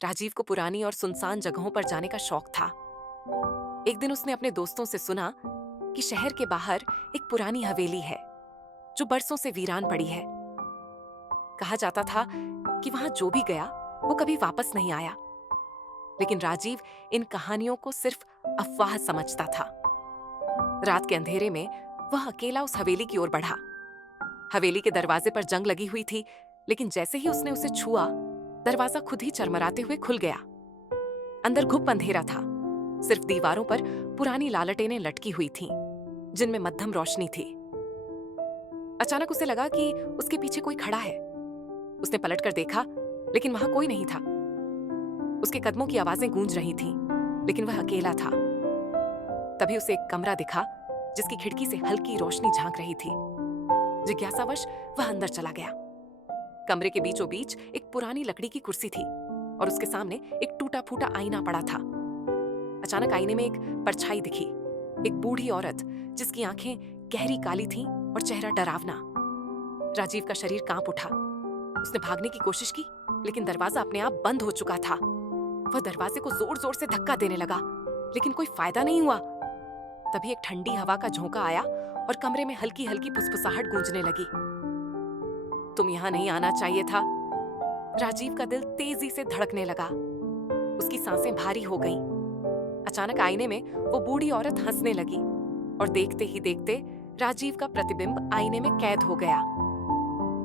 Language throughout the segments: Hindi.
राजीव को पुरानी और सुनसान जगहों पर जाने का शौक था। एक दिन उसने अपने दोस्तों से सुना कि शहर के बाहर एक पुरानी हवेली है जो बरसों से वीरान पड़ी है। कहा जाता था कि वहां जो भी गया वो कभी वापस नहीं आया। लेकिन राजीव इन कहानियों को सिर्फ अफवाह समझता था। रात के अंधेरे में वह अकेला उस हवेली की ओर बढ़ा। हवेली के दरवाजे पर जंग लगी हुई थी, लेकिन जैसे ही उसने उसे छुआ, दरवाजा खुद ही चरमराते हुए खुल गया। अंदर घुप अंधेरा था। सिर्फ दीवारों पर पुरानी लालटेनें लटकी हुई थीं, जिनमें मध्यम रोशनी थी। अचानक उसे लगा कि उसके पीछे कोई खड़ा है। उसने पलटकर देखा, लेकिन वहां कोई नहीं था। उसके कदमों की आवाजें गूंज रही थीं, लेकिन वह अकेला था। तभी उसे एक कमरा दिखा जिसकी खिड़की से हल्की रोशनी झांक रही थी। जिज्ञासावश वह अंदर चला गया। कमरे के बीचों बीच एक पुरानी लकड़ी की कुर्सी थी और उसके सामने एक टूटा फूटा आईना पड़ा था। अचानक आईने में एक परछाई दिखी, एक बूढ़ी औरत जिसकी आंखें गहरी काली थीं और चेहरा डरावना। राजीव का शरीर कांप उठा। उसने भागने की कोशिश की, लेकिन दरवाजा अपने आप बंद हो चुका था। वह दरवाजे को जोर जोर से धक्का देने लगा, लेकिन कोई फायदा नहीं हुआ। तभी एक ठंडी हवा का झोंका आया और कमरे में हल्की हल्की फुसफुसाहट गूंजने लगी। तुम यहां नहीं आना चाहिए था। राजीव का दिल तेजी से धड़कने लगा। उसकी सांसें भारी हो गईं। अचानक आईने में वो बूढ़ी औरत हंसने लगी और देखते ही देखते राजीव का प्रतिबिंब आईने में कैद हो गया।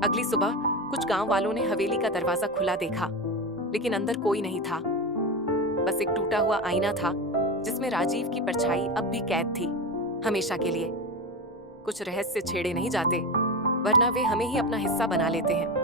अगली सुबह कुछ गांव वालों ने हवेली का दरवाजा खुला देखा, लेकिन अंदर कोई नहीं था। बस एक टूटा हुआ आईना था जिसमें राजीव की परछाई अब भी कैद थी, हमेशा के लिए। कुछ रहस्य छेड़े नहीं जाते, वरना वे हमें ही अपना हिस्सा बना लेते हैं।